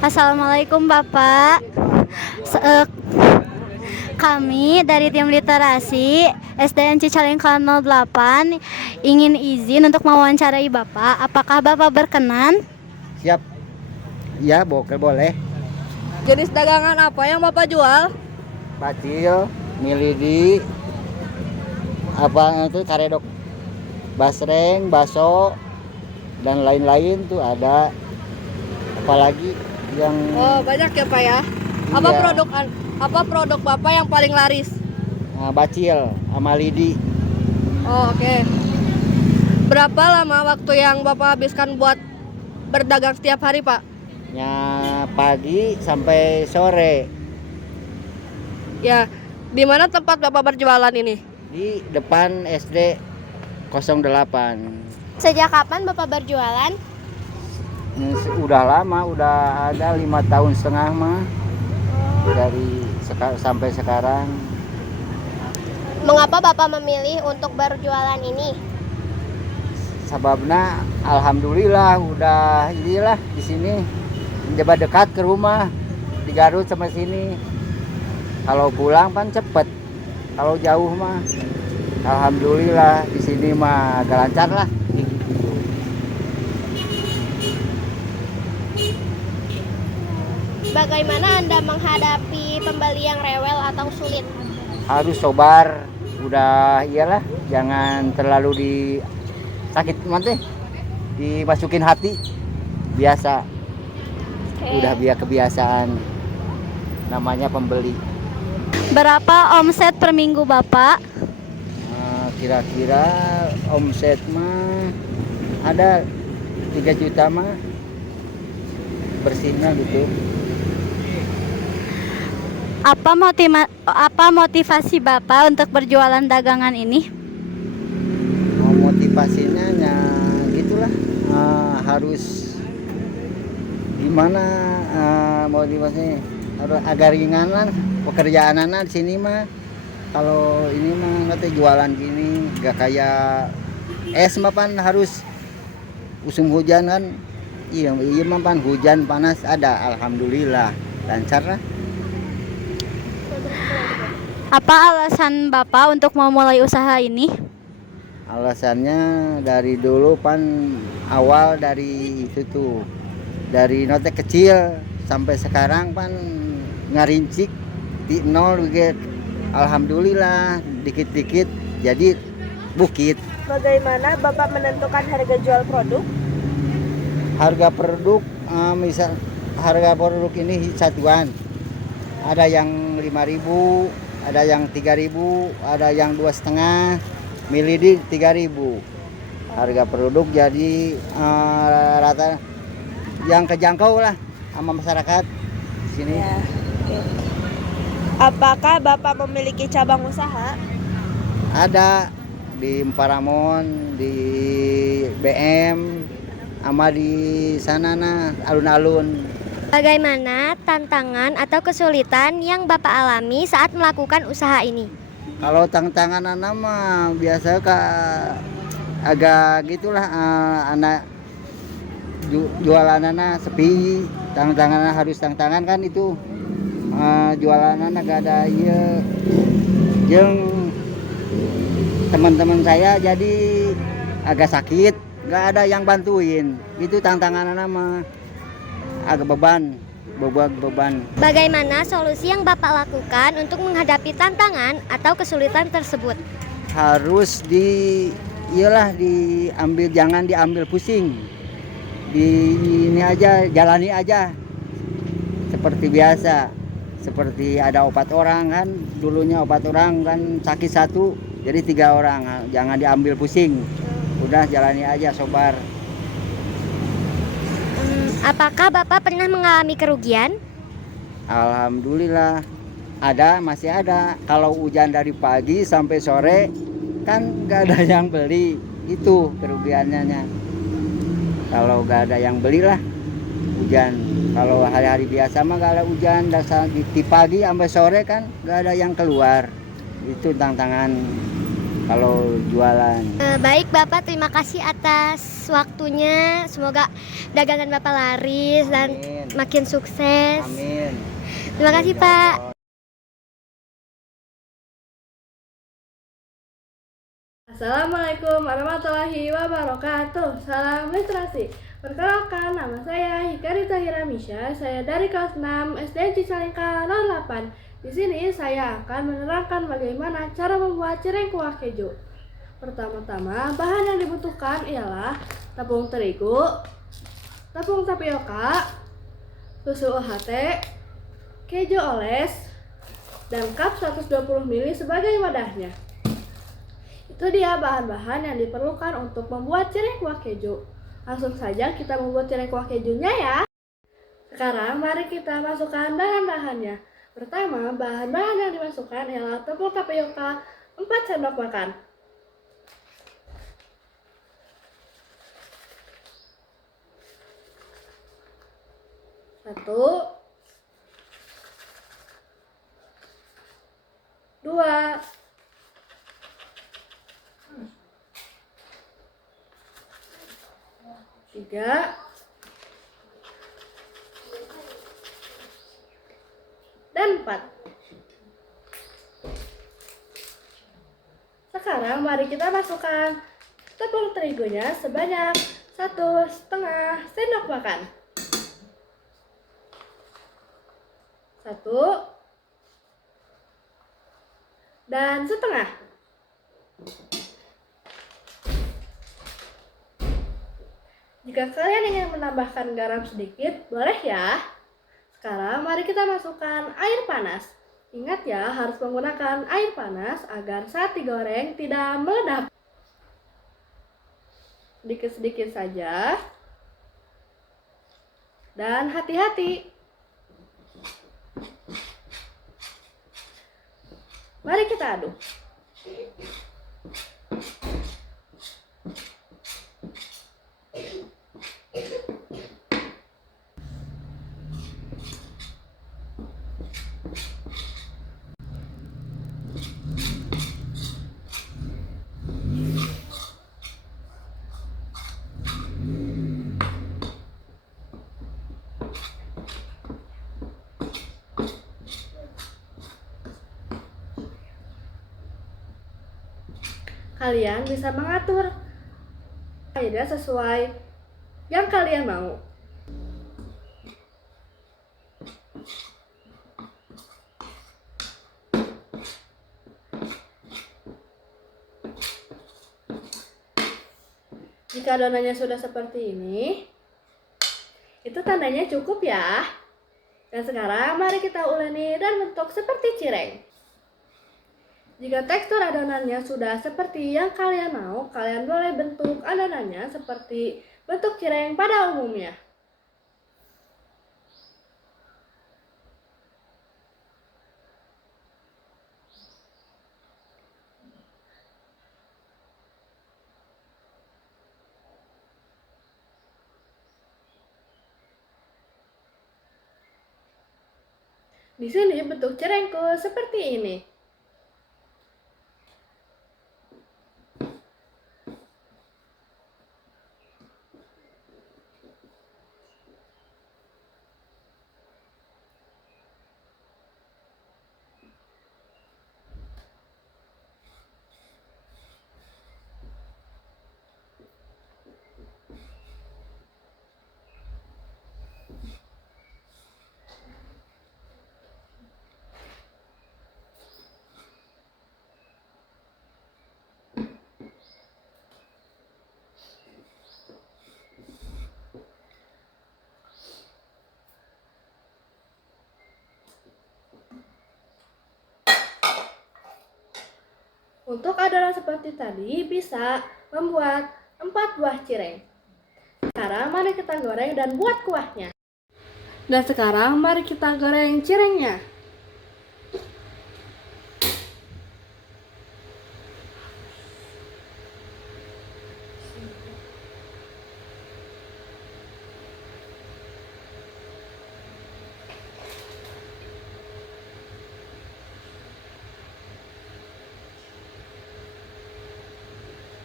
Assalamualaikum Bapak. Se- eh, Kami dari tim literasi SDN Cicalengka 08 ingin izin untuk mewawancarai Bapak. Apakah Bapak berkenan? Siap. Iya, boleh. Jenis dagangan apa yang Bapak jual? Pacil, milidi, apa itu karedok, basreng, baso, dan lain-lain tuh ada. Apalagi yang Oh, banyak ya Pak ya. Apa iya, produk Bapak yang paling laris? bacil sama lidi. Oh, oke. Berapa lama waktu yang Bapak habiskan buat berdagang setiap hari, Pak? Ya, pagi sampai sore Ya, di mana tempat Bapak berjualan ini? di depan SD 08. Sejak kapan Bapak berjualan? Udah lama, udah ada 5 tahun setengah mah dari sampai sekarang. Mengapa Bapak memilih untuk berjualan ini? Sababna alhamdulillah udah inilah di sini coba dekat ke rumah di Garut sama sini. Kalau pulang kan cepet, kalau jauh mah alhamdulillah di sini mah agak lancar lah. Bagaimana Anda menghadapi pembeli yang rewel atau sulit? Harus sabar, udah iyalah, jangan terlalu sakit mati, dimasukin hati, biasa. Udah biar kebiasaan namanya pembeli. Berapa omset per minggu Bapak? Kira-kira omset mah ada 3 juta mah bersihnya gitu. Apa motivasi Bapak untuk berjualan dagangan ini? Motivasinya ya gitulah, harus gimana, motivasinya harus agak ringan lah pekerjaan anak di sini mah. Kalau ini mah nanti jualan gini gak kayak es mah pan harus musim hujan kan. Iya mah pan hujan panas ada, alhamdulillah lancar lah. Apa alasan Bapak untuk memulai usaha ini? Alasannya dari dulu pan awal dari itu tuh, dari notek kecil sampai sekarang pan ngarincik di nol gitu. Alhamdulillah dikit-dikit jadi bukit. Bagaimana Bapak menentukan harga jual produk? Harga produk, misal harga produk ini satuan, ada yang 5.000, ada yang 3.000, ada yang 2,5, milidi 3.000. Harga produk jadi rata yang kejangkau lah sama masyarakat sini. Ya, oke. Apakah Bapak memiliki cabang usaha? Ada di Paramon, di BM, sama di sana nah alun-alun. Bagaimana tantangan atau kesulitan yang Bapak alami saat melakukan usaha ini? Kalau tantangan anak mah biasa agak gitulah, anak jualan anak sepi, tantangan harus tantangan kan itu, jualan anak gak ada iya. Yang teman-teman saya jadi agak sakit, gak ada yang bantuin, itu tantangan anak mah agak beban. Bagaimana solusi yang Bapak lakukan untuk menghadapi tantangan atau kesulitan tersebut? Harus diambil, jangan diambil pusing, ini aja, jalani aja seperti biasa. Seperti ada obat orang kan, dulunya obat orang kan sakit satu jadi 3 orang, jangan diambil pusing, udah jalani aja, sabar. Apakah Bapak pernah mengalami kerugian? Alhamdulillah masih ada. Kalau hujan dari pagi sampai sore kan gak ada yang beli, itu kerugiannya. Kalau gak ada yang belilah hujan. Kalau hari-hari biasa mah gak ada hujan, di pagi sampai sore kan gak ada yang keluar, itu tantangan kalau jualan. Baik Bapak, terima kasih atas waktunya. Semoga dagangan Bapak laris dan Amin. makin sukses. Amin. Terima kasih Ya Pak. Allah. Assalamualaikum warahmatullahi wabarakatuh. Salam literasi. Perkenalkan, nama saya Hikarita Hiramisha. Saya dari kelas 6 SD Cicalengka 08. Di sini saya akan menerangkan bagaimana cara membuat cireng kuah keju. Pertama-tama, bahan yang dibutuhkan ialah tepung terigu, tepung tapioka, susu UHT, keju oles, dan cup 120 ml sebagai wadahnya. Itu dia bahan-bahan yang diperlukan untuk membuat cireng kuah keju. Langsung saja kita membuat cireng kuah kejunya ya. Sekarang mari kita masukkan bahan-bahannya. Pertama, bahan-bahan yang dimasukkan ialah tepung tapioka 4 sendok makan. Satu, dua, tiga, dan 4. Sekarang mari kita masukkan tepung terigunya sebanyak 1,5 sendok makan. 1 dan setengah. Jika kalian ingin menambahkan garam sedikit, boleh ya. Sekarang mari kita masukkan air panas. Ingat ya, harus menggunakan air panas agar saat digoreng tidak meledak. Sedikit-sedikit saja. Dan hati-hati. Mari kita aduk. Kalian bisa mengatur airnya sesuai yang kalian mau. Jika adonannya sudah seperti ini, itu tandanya cukup ya. Dan sekarang mari kita uleni dan bentuk seperti cireng. Jika tekstur adonannya sudah seperti yang kalian mau, kalian boleh bentuk adonannya seperti bentuk cireng pada umumnya. Di sini bentuk cirengku seperti ini. Untuk adonan seperti tadi bisa membuat 4 buah cireng. Sekarang mari kita goreng dan buat kuahnya. Dan sekarang mari kita goreng cirengnya.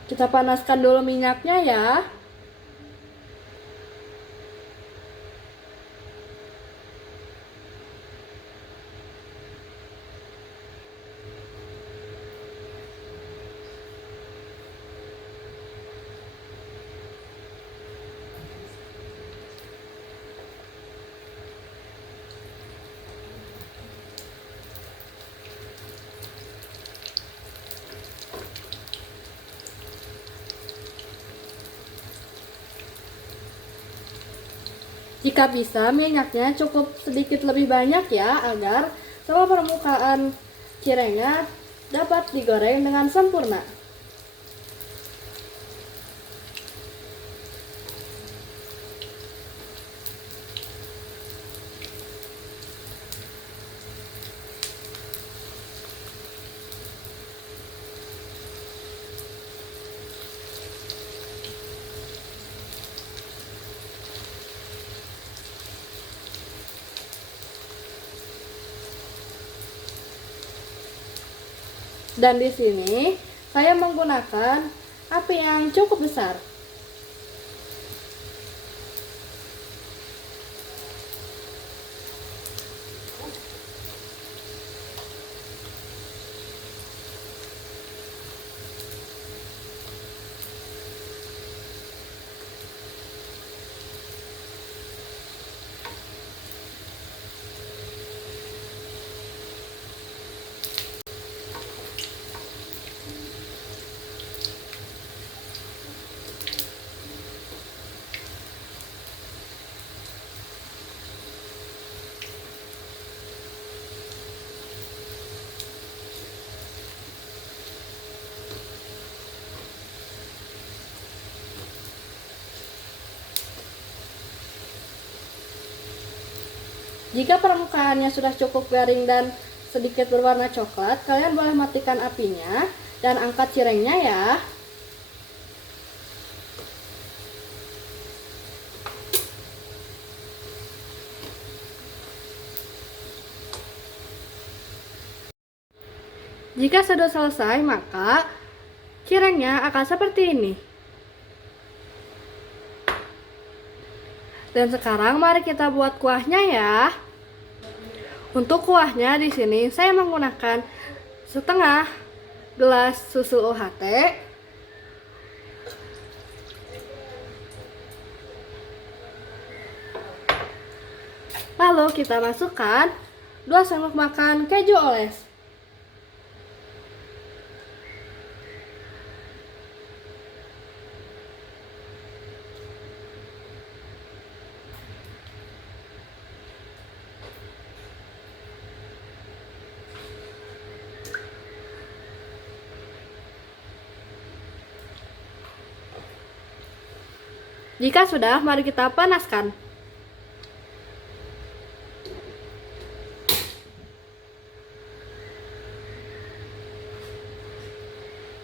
Kita panaskan dulu minyaknya ya. Jika bisa, minyaknya cukup sedikit lebih banyak ya, agar semua permukaan cirengnya dapat digoreng dengan sempurna. Dan di sini saya menggunakan api yang cukup besar. Jika permukaannya sudah cukup garing dan sedikit berwarna coklat, kalian boleh matikan apinya dan angkat cirengnya ya. Jika sudah selesai, maka cirengnya akan seperti ini. Dan sekarang mari kita buat kuahnya ya. Untuk kuahnya di sini saya menggunakan setengah gelas susu UHT, lalu kita masukkan 2 sendok makan keju oles. Jika sudah, mari kita panaskan.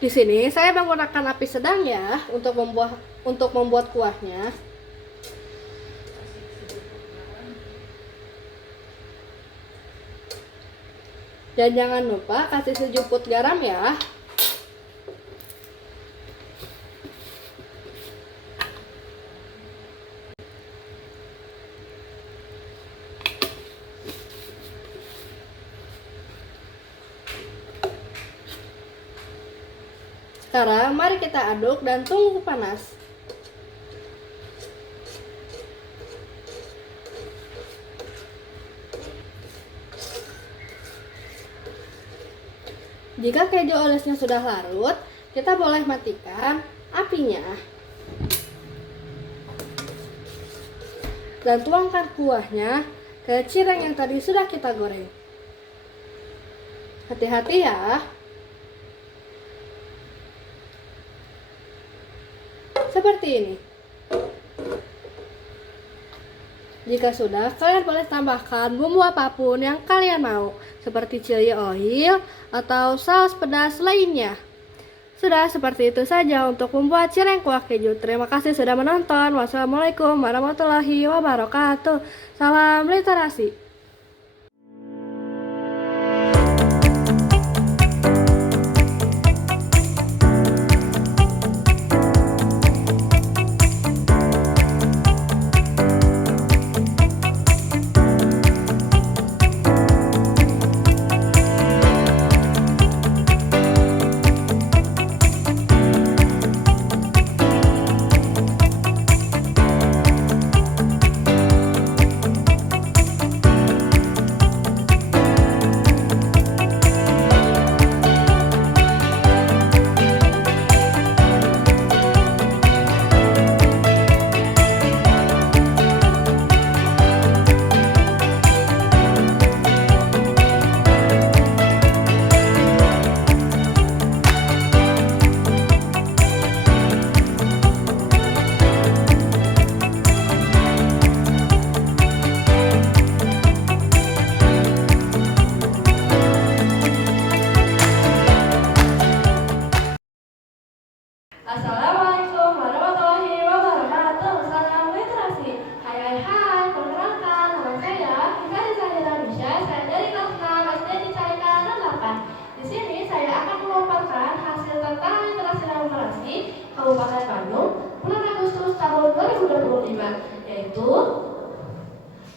Di sini saya menggunakan api sedang ya untuk membuat kuahnya. Dan jangan lupa kasih sejumput garam ya. Sekarang mari kita aduk dan tunggu panas. Jika keju olesnya sudah larut, kita boleh matikan apinya. Dan tuangkan kuahnya ke cireng yang tadi sudah kita goreng. Hati-hati ya. Seperti ini. Jika sudah, kalian boleh tambahkan bumbu apapun yang kalian mau, seperti chili oil atau saus pedas lainnya. Sudah, seperti itu saja untuk membuat cireng kuah keju. Terima kasih sudah menonton. Wassalamualaikum warahmatullahi wabarakatuh. Salam literasi.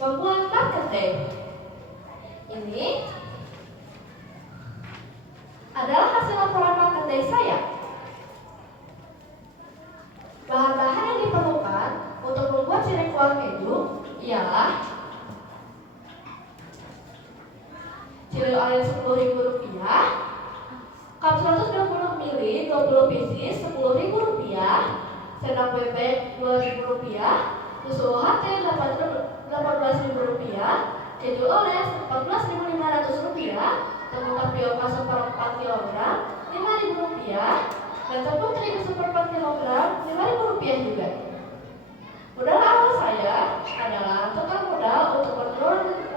membuat marketing. Ini adalah hasil laporan marketing saya. Bahan-bahan yang diperlukan untuk membuat cireng kuah keju ialah chili oil Rp10.000, cup 120 ml 20 pieces Rp10.000, sendok bebek Rp2.000, susu UHT Rp18.000, keju oles Rp14.500, tepung tapioka 1/4 kg Rp5.000, dan tepung terigu 1/4 kg Rp5.000 juga. Modal awal saya adalah total modal untuk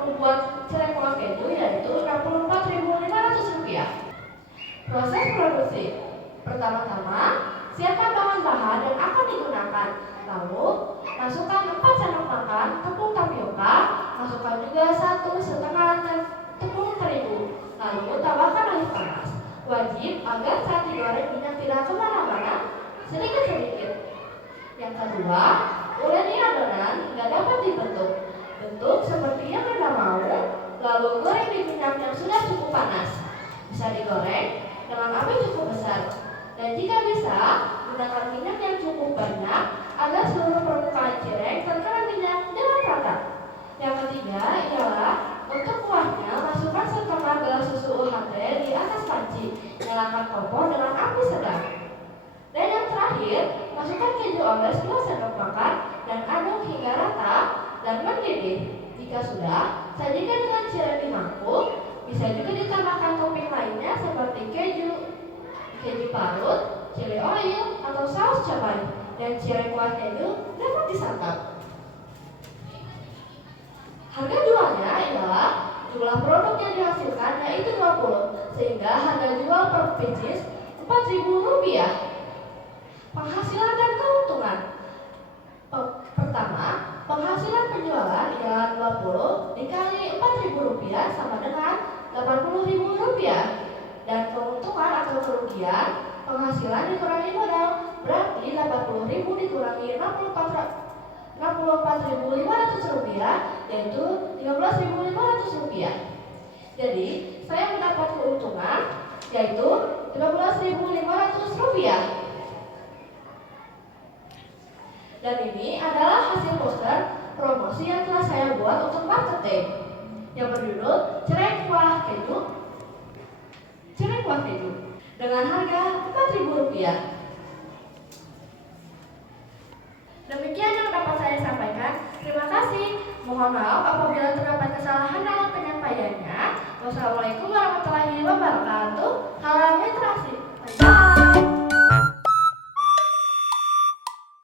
membuat cireng kuah keju yaitu Rp64.500. Proses produksi: pertama-tama, siapkan bahan-bahan yang akan digunakan. Lalu, masukkan 4 sendok makan tepung tapioka, masukkan juga 1,5 lantai tepung terigu. Lalu, tambahkan air panas. Wajib agar saat digoreng minyak tidak kemana-mana, sedikit-sedikit. Yang kedua, uleni adonan hingga dapat dibentuk. Bentuk seperti yang Anda mau, lalu goreng di minyak yang sudah cukup panas. Bisa digoreng dengan api cukup besar. Dan jika bisa, gunakan minyak yang cukup banyak agar seluruh permukaan cireng terkena minyak dengan rata. Yang ketiga ialah untuk kuahnya, masukkan setengah gelas susu UHT di atas panci. Nyalakan kompor dengan api sedang. Dan yang terakhir, masukkan keju oles 2 sendok makan dan aduk hingga rata dan mendidih. Jika sudah, sajikan dengan cireng di mangkuk. Bisa juga ditambahkan topping lainnya seperti keju parut, chili oil, atau saus cabai. Dan cireng kuah keju dapat disantap. Harga jualnya ialah jumlah produk yang dihasilkan yaitu 20, sehingga harga jual per pieces Rp4.000. Penghasilan dan keuntungan. Pertama, penghasilan penjualan ialah 20 dikali Rp4.000 sama dengan Rp80.000. Dan keuntungan atau kerugian, penghasilan dikurangi modal, berarti Rp80.000 dikurangi Rp64.500, yaitu Rp13.500. Jadi, saya mendapat keuntungan yaitu Rp15.500. Dan ini adalah hasil poster promosi yang telah saya buat untuk marketing yang berjudul cireng kuah keju dengan harga Rp4.000. Demikian yang dapat saya sampaikan. Terima kasih. Mohon maaf apabila terdapat kesalahan dalam penyampaiannya. Wassalamualaikum warahmatullahi wabarakatuh. Salam literasi. Bye.